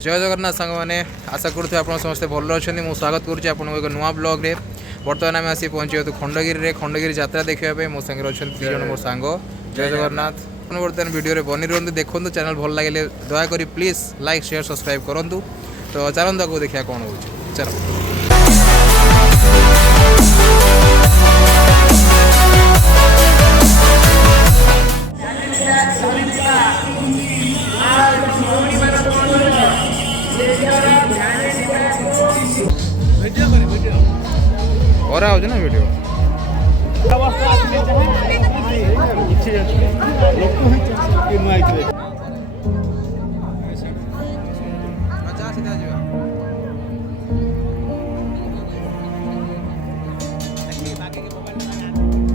जय जगन्नाथ सांग मैंने आशा करूँ आप समस्ते भल अच्छा मुझे स्वागत करुँच आप एक नुआ ब्लॉग रे बर्तमान आम आसी पहुँचे खंडगिरी खंडगिरी यात्रा देखा मो सांगे अच्छा 3 जन मोर सांग जय जगन्नाथ बर्तमान वीडियो बनी रुहतु देखो चैनल भल लगे दयाकोरी प्लीज लाइक शेयर सब्सक्राइब करूँ। तो चलता को देखा कौन हो चलो। और आओ ना वीडियो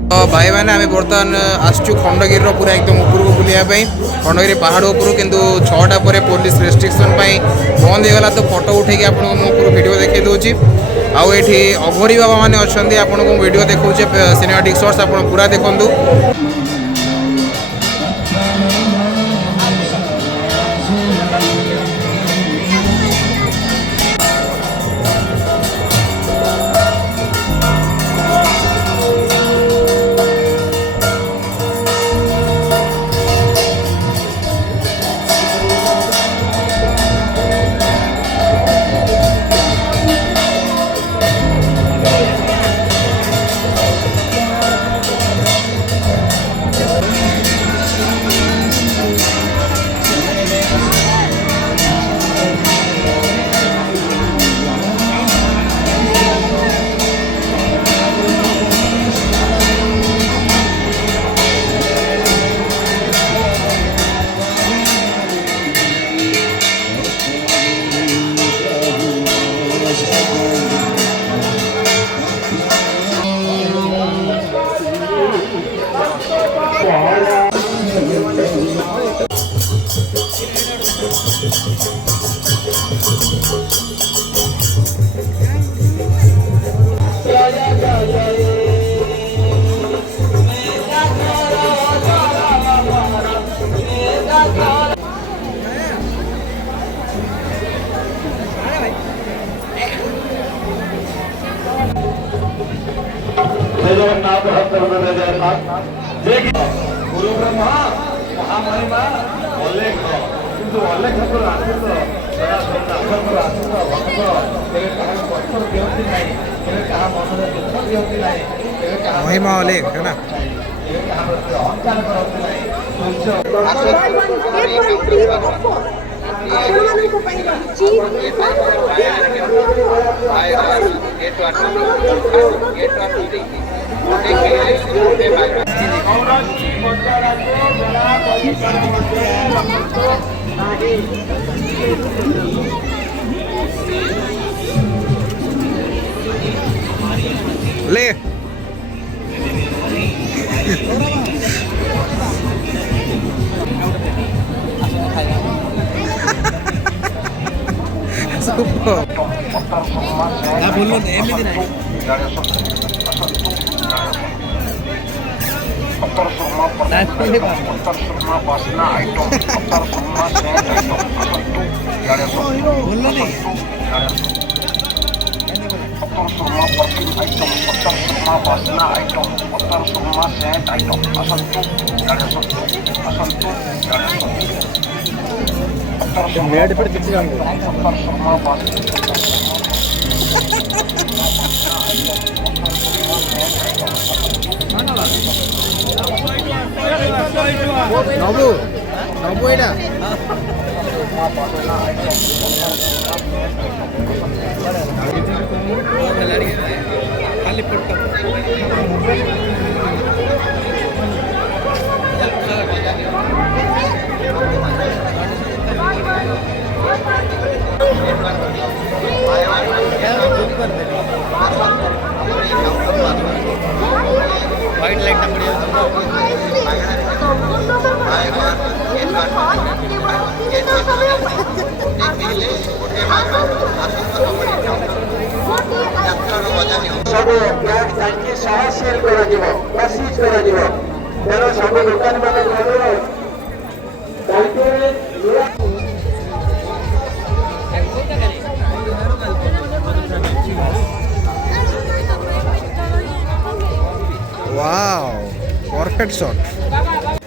तो भाई मैंने आम बर्तमान आसचु खंडगिरी पूरा एकदम उपरको बुलायापी खंडगिरी पहाड़ उपरू किंतु 6टा पर पुलिस रेस्ट्रिक्शन बंद होगा तो फोटो उठे आपको मुझे वीडियो देखा दूसरी आउ ये अघोरी बाबा मैंने अच्छा आपको वीडियो देखा सिनेमाटिक शॉट्स आप पूरा देखूँ। गुरु ब्रह्मा महामहिमा अलेख किंतु अलेख महिमा अलेख है ना ले नबु नबु एटा खाली फोटो वाइट लाइट सब ब्लैक टंकी सह सेल कर सीज कर तेणु सब दुकान मान परफेक्ट शॉट।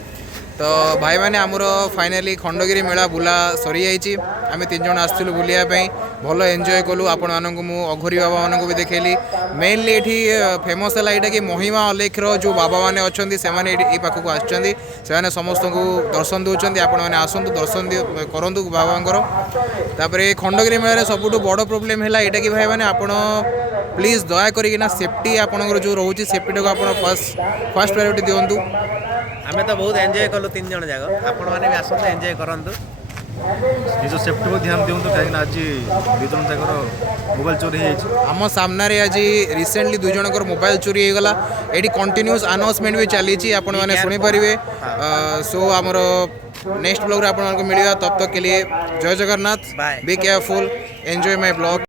तो भाई मैंने आमर फाइनाली खंडगिरी मेला बुला सरी जाइए आम 3 जन आसलु बुलायापी भल एंजॉय कलु आपण मानक मु अघोरी बाबा मानक भी देखली मेनली ये फेमस है यहाँ कि महिमा अलेखर जो बाबा मैंने अच्छा से पाखक आसने समस्त को दर्शन दूसरी आपण मैंने आसतु दर्शन करूँ बाबांकर तापर खंडगिरी मेला सबुठ बड़ प्रोब्लेम है यहाँ कि भाई मैंने आपण प्लीज दया करना सेफ्टी आपंकर जो रोचे सेफ्टी को आप फर्स्ट प्रायोरिटी दिंतु। आमे तो बहुत एंजॉय कलु 3 जन जाक आपण माने भी आसंतु एंजॉय करंतु निज सेफ्टी को ध्यान दिंतु कहीं आज 2 जन जाकर मोबाइल चोरी हो आम सामने आज रिसेंटली 2 जनकर मोबाइल चोरी होगला ये कंटिन्यूस अनाउंसमेंट भी चली आपण मैंने शुणिपारे। सो आमर नेक्स्ट ब्लॉग रे आपण मिलवा तब तक के लिए जय Jagannath be careful enjoy my blog.